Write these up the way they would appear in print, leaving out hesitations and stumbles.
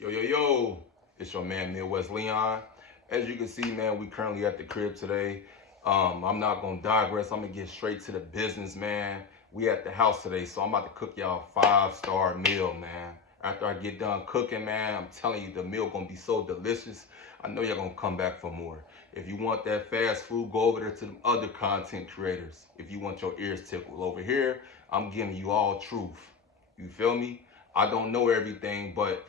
Yo, it's your man Midwest Leon. As you can see, man, we currently at the crib today. I'm not gonna digress. I'm gonna get straight to the business, man. We at the house today, so I'm about to cook y'all a 5-star meal, man. After I get done cooking, man, I'm telling you, the meal gonna be so delicious. I know y'all gonna come back for more. If you want that fast food, go over there to the other content creators. If you want your ears tickled over here, I'm giving you all truth. You feel me? I don't know everything, but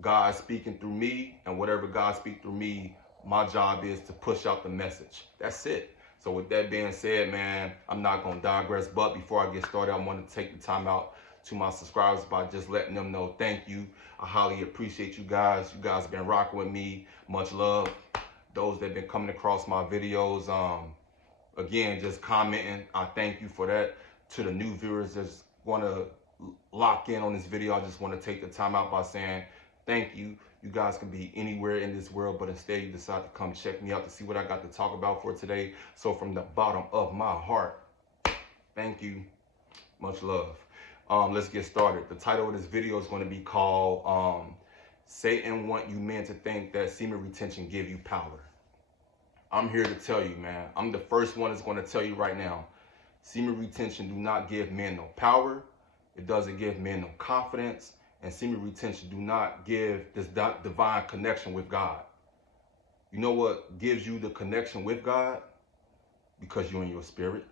God speaking through me, and whatever God speaks through me, my job is to push out the message. That's it. So with that being said, man, I'm not going to digress. But before I get started, I want to take the time out to my subscribers by just letting them know thank you. I highly appreciate you guys. You guys have been rocking with me. Much love. Those that have been coming across my videos, again, just commenting, I thank you for that. To the new viewers that's want to lock in on this video, I just want to take the time out by saying thank you. You guys can be anywhere in this world, but instead you decide to come check me out to see what I got to talk about for today. So from the bottom of my heart, thank you. Much love. Let's get started. The title of this video is going to be called Satan Want You Men to Think That Semen Retention Give You Power. I'm here to tell you, man. I'm the first one that's going to tell you right now. Semen retention do not give men no power. It doesn't give men no confidence. And semen retention do not give this divine connection with God. You know what gives you the connection with God? Because you're in your spirit.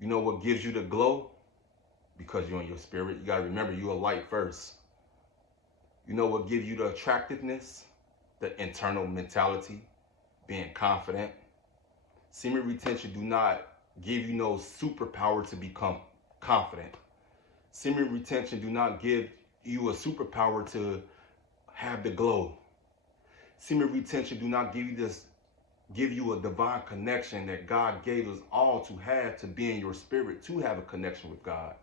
You know what gives you the glow? Because you're in your spirit. You got to remember, you're a light first. You know what gives you the attractiveness? The internal mentality, being confident. Semen retention do not give you no superpower to become confident. Semen retention do not give you a superpower to have the glow. Semen retention do not give you a divine connection that God gave us all to have, to be in your spirit, to have a connection with God.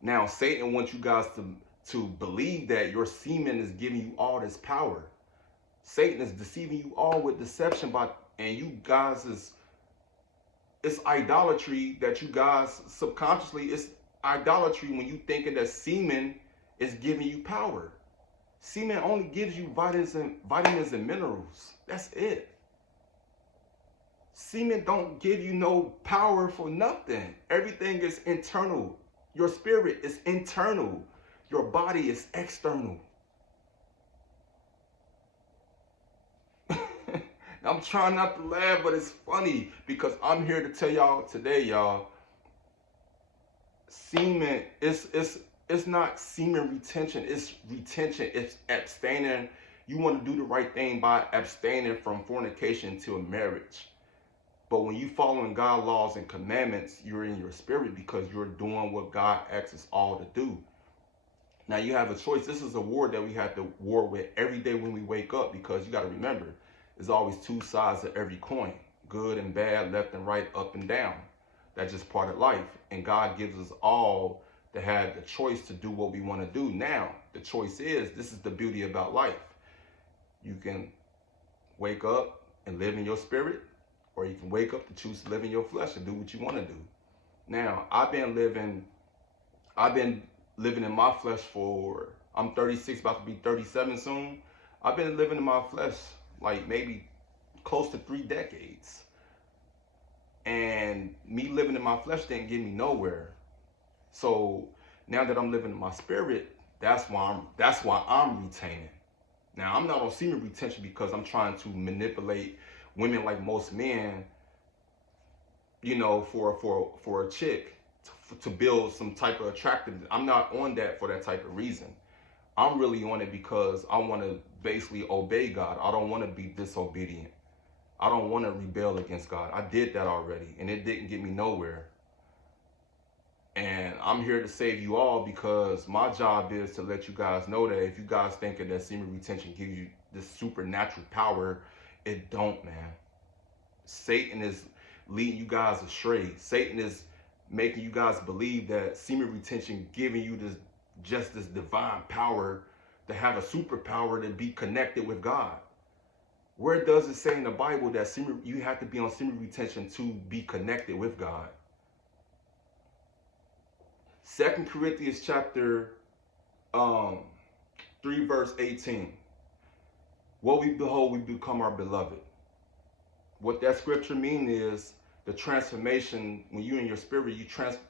Now, Satan wants you guys to believe that your semen is giving you all this power. Satan is deceiving you all with deception and you guys it's idolatry that you guys subconsciously, it's idolatry when you thinking that semen is giving you power. Semen only gives you vitamins and minerals. That's it. Semen don't give you no power for nothing. Everything is internal. Your spirit is internal. Your body is external. I'm trying not to laugh, but it's funny because I'm here to tell y'all today, y'all. Semen, it's not semen retention. It's retention. It's abstaining. You want to do the right thing by abstaining from fornication till marriage. But when you following God's laws and commandments, you're in your spirit because you're doing what God asks us all to do. Now you have a choice. This is a war that we have to war with every day when we wake up, because you got to remember, there's always two sides of every coin, good and bad, left and right, up and down. That's just part of life. And God gives us all to have the choice to do what we want to do. Now, the choice is, this is the beauty about life. You can wake up and live in your spirit, or you can wake up to choose to live in your flesh and do what you want to do. Now, I've been living in my flesh for, I'm 36, about to be 37 soon. I've been living in my flesh like maybe close to 3 decades. And me living in my flesh didn't get me nowhere. So now that I'm living in my spirit, that's why I'm retaining. Now, I'm not on semen retention because I'm trying to manipulate women like most men, you know, for a chick to build some type of attractiveness. I'm not on that for that type of reason. I'm really on it because I want to basically obey God. I don't want to be disobedient. I don't want to rebel against God. I did that already, and it didn't get me nowhere. And I'm here to save you all because my job is to let you guys know that if you guys thinking that semen retention gives you this supernatural power, it don't, man. Satan is leading you guys astray. Satan is making you guys believe that semen retention giving you this divine power to have a superpower to be connected with God. Where does it say in the Bible that you have to be on semen retention to be connected with God? 2 Corinthians chapter 3 verse 18. What we behold, we become our beloved. What that scripture means is the transformation. When you in your spirit,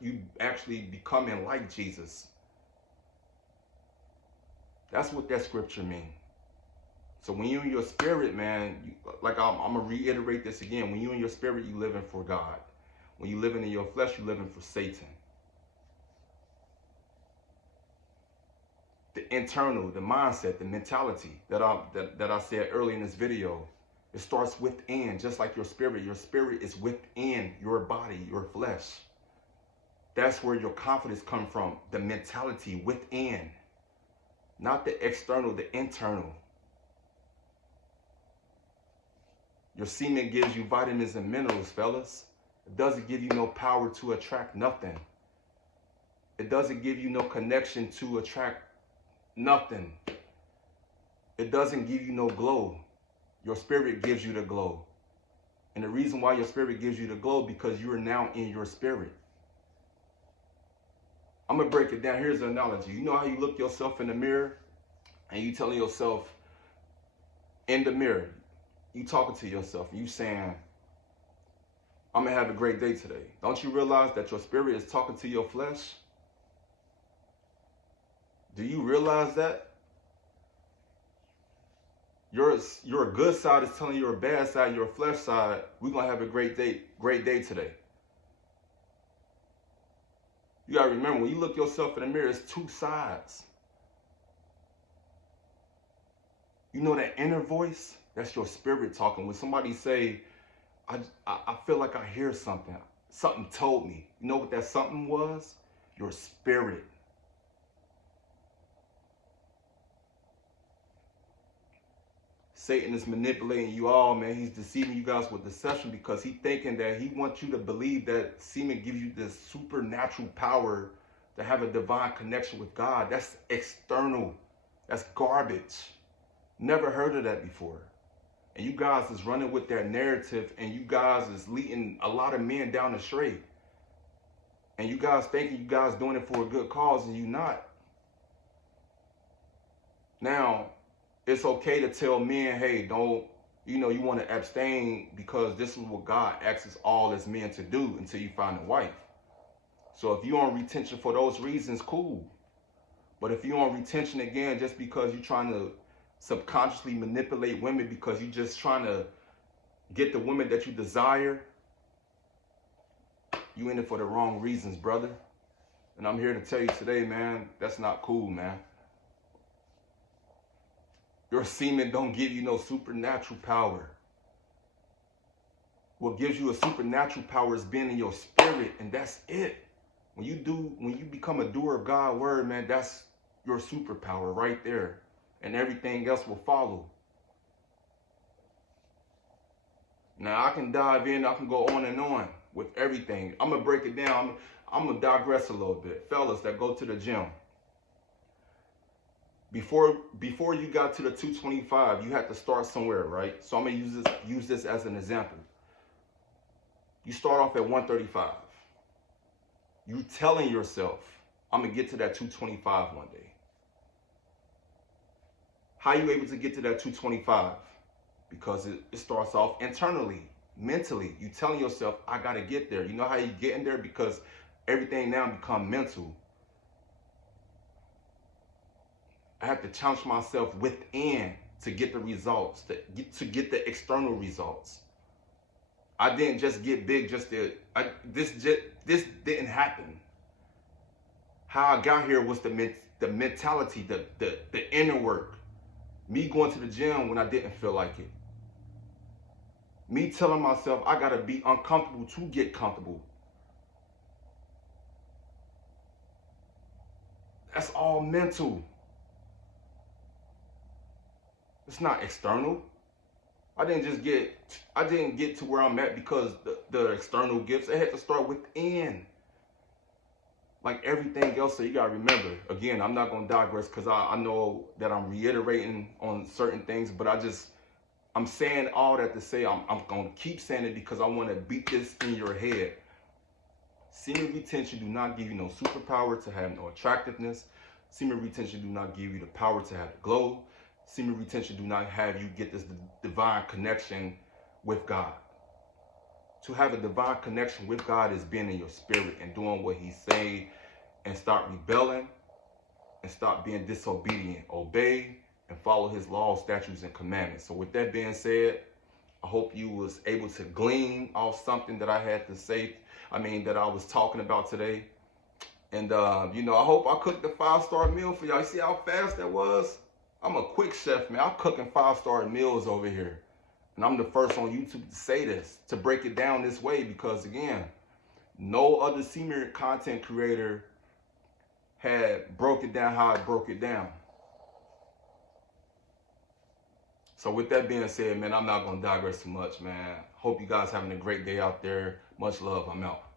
you actually becoming like Jesus. That's what that scripture means. So when you in your spirit, man, like I'm gonna reiterate this again. When you in your spirit, you living for God. When you living in your flesh, you living for Satan. The internal, the mindset, the mentality that I said early in this video, it starts within, just like your spirit. Your spirit is within your body, your flesh. That's where your confidence comes from. The mentality within, not the external, the internal. Your semen gives you vitamins and minerals, fellas. It doesn't give you no power to attract nothing. It doesn't give you no connection to attract nothing. It doesn't give you no glow. Your spirit gives you the glow. And the reason why your spirit gives you the glow, because you are now in your spirit. I'm going to break it down. Here's an analogy. You know how you look yourself in the mirror and you telling yourself in the mirror, you talking to yourself and you saying, I'm going to have a great day today. Don't you realize that your spirit is talking to your flesh? Do you realize that? Your good side is telling your bad side, your flesh side, we're going to have a great day today. You got to remember, when you look yourself in the mirror, it's two sides. You know that inner voice? That's your spirit talking. When somebody say, I feel like I hear something. Something told me. You know what that something was? Your spirit. Satan is manipulating you all, man. He's deceiving you guys with deception because he's thinking that he wants you to believe that semen gives you this supernatural power to have a divine connection with God. That's external. That's garbage. Never heard of that before. And you guys is running with that narrative, and you guys is leading a lot of men down the straight. And you guys thinking you guys doing it for a good cause, and you not. Now, it's okay to tell men, hey, don't, you want to abstain because this is what God asks us all as men to do until you find a wife. So if you're on retention for those reasons, cool. But if you're on retention again just because you're trying to subconsciously manipulate women because you're just trying to get the women that you desire, you in it for the wrong reasons, brother. And I'm here to tell you today, man, that's not cool, man. Your semen don't give you no supernatural power. What gives you a supernatural power is being in your spirit, and that's it. When you become a doer of God's word, man, that's your superpower right there. And everything else will follow. Now I can dive in, I can go on and on with everything. I'm gonna break it down. I'm gonna digress a little bit. Fellas that go to the gym. Before you got to the 225, you had to start somewhere, right? So I'm gonna use this as an example. You start off at 135. You telling yourself, I'm gonna get to that 225 one day. How you able to get to that 225? Because it starts off internally, mentally. You telling yourself, I gotta get there. You know how you getting there? Because everything now become mental. I have to challenge myself within to get the results, to get the external results. I didn't just get big this didn't happen. How I got here was the mentality, the inner work. Me going to the gym when I didn't feel like it. Me telling myself I gotta be uncomfortable to get comfortable. That's all mental. It's not external. I didn't get to where I'm at because the external gifts. It had to start within. Like everything else, so you gotta remember. Again, I'm not gonna digress because I know that I'm reiterating on certain things, but I'm saying all that to say I'm gonna keep saying it because I want to beat this in your head. Semen retention do not give you no superpower to have no attractiveness. Semen retention do not give you the power to have the glow. Semen retention do not have you get this divine connection with God. To have a divine connection with God is being in your spirit and doing what He say, and start rebelling and stop being disobedient. Obey and follow His laws, statutes, and commandments. So with that being said, I hope you was able to glean off something that I had to say. That I was talking about today. And I hope I cooked a 5-star meal for y'all. You see how fast that was? I'm a quick chef, man. I'm cooking 5-star meals over here. And I'm the first on YouTube to say this, to break it down this way, because again, no other semen content creator had broke it down how I broke it down. So with that being said, man, I'm not going to digress too much, man. Hope you guys having a great day out there. Much love. I'm out.